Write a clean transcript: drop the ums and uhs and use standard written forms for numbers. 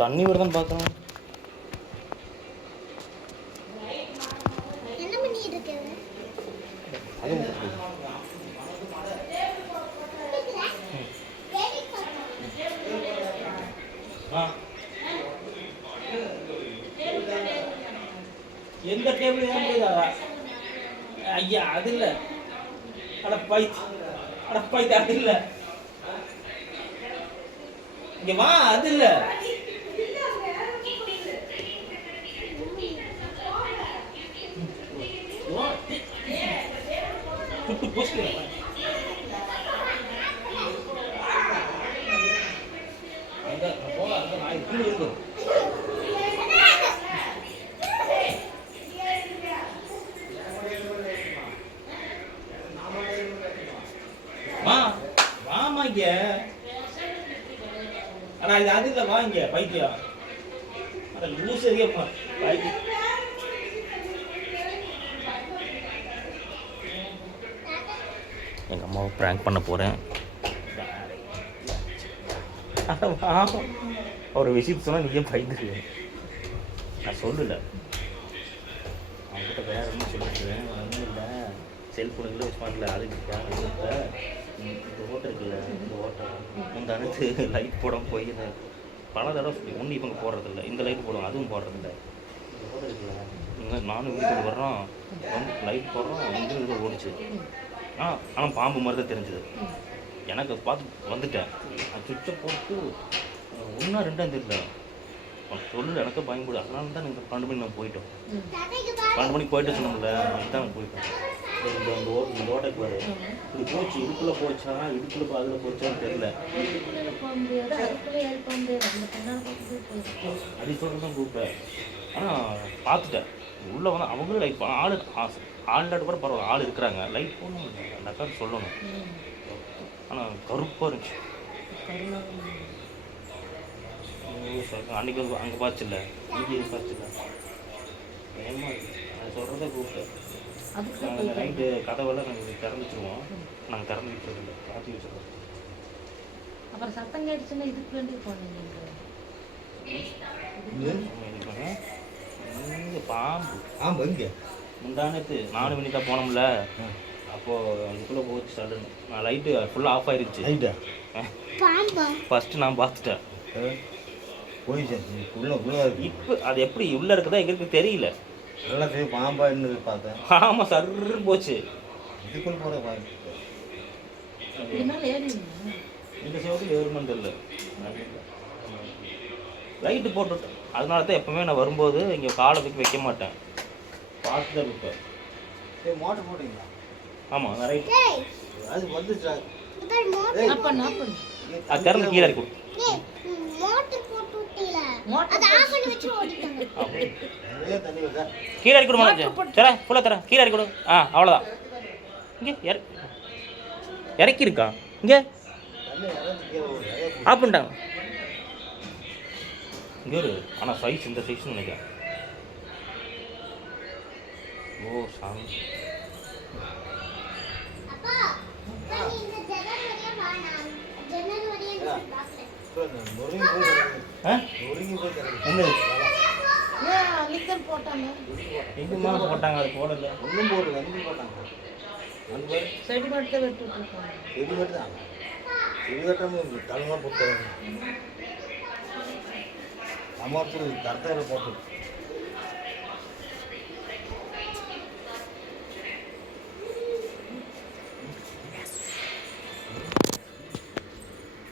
தண்ணி வருதான்னு பார்க்குறேன். என்ன பண்ணிட்டு இருக்கீங்க? எந்த டேபிள் ஐயா அது இல்லை. அட பைத்து அது இல்லை. இங்க வா, அது இல்லை. புட்டு போஸ்ட் வாமா இங்க. ஆனா இது அது இல்லை. வா இங்க பைத்தியம். அட லூஸ் அதிகமா பைத்தியம். எங்கள் அம்மாவை ப்ராங்க் பண்ண போகிறேன். ஒரு விஷயம் சொன்னால் நீ ஏன் பயந்துரு? நான் சொல்லலை அவங்ககிட்ட. வேறு ஒன்றும் சொல்லிட்டுருவேன். ஒன்றும் இல்லை, செல்ஃபோனுக்குள்ள ஸ்மார்ட்டில் அதுக்கு இப்போ இந்த ஓட்டர் இருக்குல்ல, இந்த ஓட்டர் இந்த அனைத்து லைட் போடாமல் போய் பல தடவை சொல்லி ஒன்று இவங்க போடுறதில்ல. இந்த லைட் போடுவோம், அதுவும் போடுறதில்ல. இந்த ஓட்டர் இருக்குல்ல, இங்கே நானும் வீட்டுக்கு வர்றோம், வந்து லைட் போடுறோம், இங்கே ஓடிச்சு. ஆனால் பாம்பு மாதிரி தான் தெரிஞ்சுது. எனக்கு பார்த்து வந்துட்டேன். நான் சுவிட்சை போட்டு ஒன்றா ரெண்டாம் தெரியல. சொல்லு எனக்கு பயன்படும். அதனால தான் நீங்கள் 12 மணிக்கு நான் போயிட்டோம். 12 மணிக்கு போயிட்டு சொன்னோம்ல, அதுதான் நான் போயிட்டேன். இந்த ஓட்டைக்கு வர இப்படி போச்சு. இடுப்புல போச்சா, இடுப்புல அதில் போச்சான்னு தெரியல. அப்படி சொல்லிட்டு தான் கூப்பிட்டேன். ஆனால் பார்த்துட்டேன். உள்ளே வந்து அவங்களும் லைட் ஆள் கூட பரவாயில்ல, ஆள் இருக்கிறாங்க. லைட் போடணும், அந்த அக்கா சொல்லணும். ஆனால் கருப்பாக இருந்துச்சு. அன்றைக்கி அங்கே பார்த்துல, இங்கே பார்த்துல பயமாக இருக்குது. நான் சொல்கிறதே கூப்பிட்டேன். நாங்கள் நைட்டு கதவெல்லாம் நாங்கள் திறந்துச்சுருவோம். நாங்கள் திறந்து வச்சுருக்கோம், காத்தி வச்சுருக்கோம். அப்புறம் சத்தம் கேட்டுச்சுன்னா இதுக்கு வேண்டி போனீங்க. இங்கே பாம்பு இங்கே முந்தானத்து 4 மணி தான் போனோம்ல. அப்போது அதுக்குள்ளே போச்சு சடன்னு. நான் லைட்டு ஃபுல்லாக ஆஃப் ஆகிருச்சு. ஃபஸ்ட்டு நான் பார்த்துட்டேன். இப்போ அது எப்படி உள்ளே இருக்குதா எங்களுக்கு தெரியல. நல்லா பாம்பா என்ன பார்த்தேன். ஆமாம், சர்ன்னு போச்சு. இதுக்குள்ள போகிற பாம்பு இந்த சைடு ஏறுமெண்ட் இல்லை. லைட்டு போட்டுவிட்டேன். அதனால தான் எப்போவுமே நான் வரும்போது இங்கே காலை தூக்கி வைக்க மாட்டேன். பார்த்து தான் இருப்பேன். மோட்டர் போட்டீங்களா? ஆமாம், ரைட். அது வந்துச்சா? அது திறந்து கீழே இருக்கு. கீழே இறக்கி விடு. தர ஃபுல்லாக தர கீழே இறக்கி விடு. அவ்வளோதான். இங்கே இறக்கி இருக்கா? இங்கே ஆஃப் பண்ணிட்டாங்க. இங்கே ஒரு ஆனால் சைஸ் இந்த சைஸ்ன்னு நினைக்கிறேன். ஓ சாமி. போட்டாங்க, அது போடல. ஒன்றும் போடல, எங்கே போட்டாங்க? செடிமேட்டு தான் வெட்டு செடிமேட்டு தான். செடிமேட்டாமல் தலைமை போட்டாங்க. அம்மாவுக்கு கரெக்டாக போட்டு